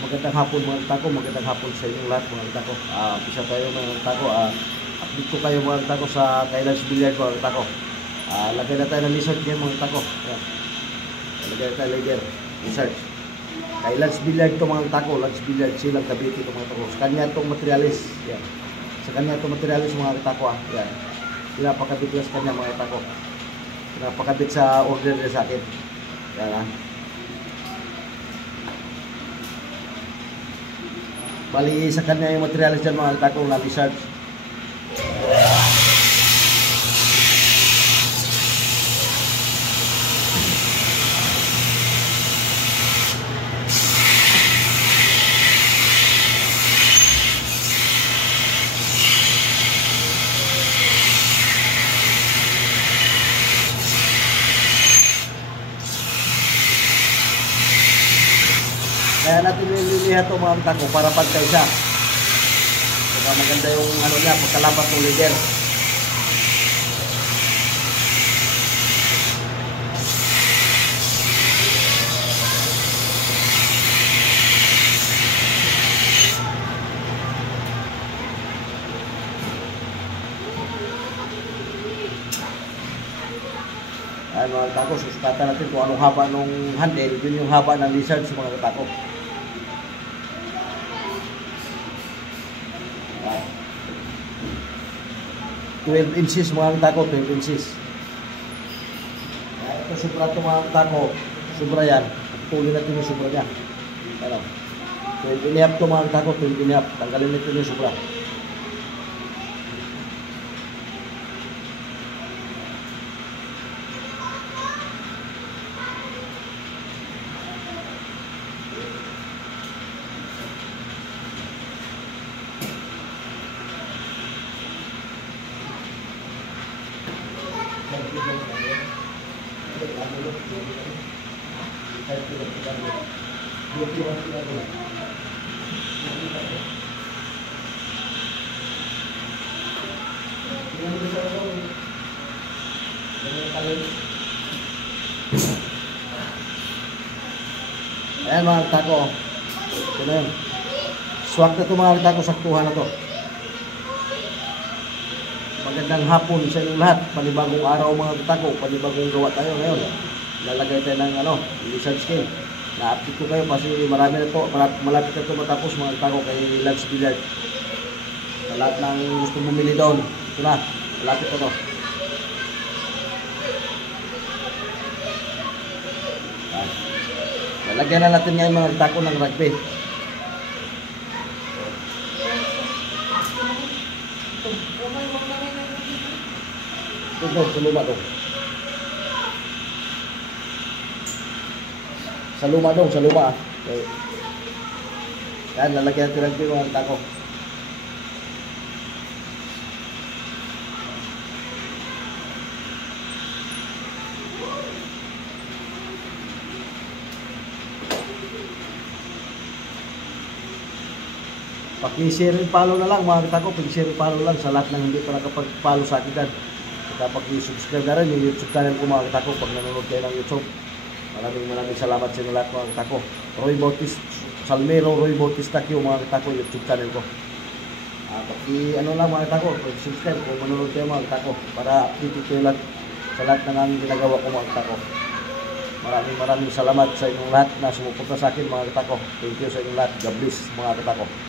Magandang hapon mga tako, magandang hapon sa inyong lahat mga tako. Umpisa tayo mga tako. Update ko kayo mga tako sa Kailan's Billiard mga tako. Lagay na tayo ng lizard ngayon mga tako. Ayan. Lagay na tayo lager, lizard. Kailan's Billiard to mga tako, Lance Billiard silang Cavite to mga tako. Sa kanya itong materialis. Ayan. Sa kanya itong materialis mga tako. Ayan. Pinapakabit lang sa kanya mga tako. Pinapakabit sa order niya sa akin. Ayan. Bali sa kanya yung materialis dyan mga tako na lizard. Kaya natin nililihat ito mga tako para pagkay siya. Saka maganda yung ano niya, pagkalapat ng leader. Ayan mga tako, susukatan natin kung anong haba ng handle, yun yung haba ng lizard sa mga tako. 12 inches mga tako, 12 inches. Ito sobra ito mga tako, sobra yan. Tuloy natin yung sobra niya. Ano? 12 and a half ito mga tako, 12 and a half. Tanggalin natin yung sobra. Ayan mga tako. Ito na yun. Swak na ito mga tako, saktuhan na ito. Magandang hapon sa inyong lahat. Panibagong araw mga tako, panibagong gawa tayo ngayon. Lalagay tayo ng lizard skin. Na-update ko kayo kasi marami na ito. Malapit na ito matapos mga tako kay Lance Billiard. Sa lahat ng gusto bumili doon, ito na. Malapit na ito. Lalagyan na natin ngayon mga tako ng rugby. Ito, sa luma to. Sa luma dong, sa luma. Okay. Yan, lalagyan natin rugby mga tako. Paki-share and follow na lang mga tako, paki-share and follow lang sa lahat ng hindi pa nakapag-follow sa akin. Saka paki-subscribe na rin yung YouTube channel ko mga tako pag nanonood kayo ng YouTube. Maraming salamat sa inyo lahat mga tako. Roy Bautista, Salmero Roy Bautista Q mga tako, YouTube channel ko. Paki-ano lang mga tako, paki-subscribe kung manonood kayo mga tako para update kayo lahat sa lahat ng aming ginagawa ko mga tako. Maraming salamat sa inyong lahat na sumuporta sa akin mga tako. Thank you sa inyong lahat. God bless mga tako.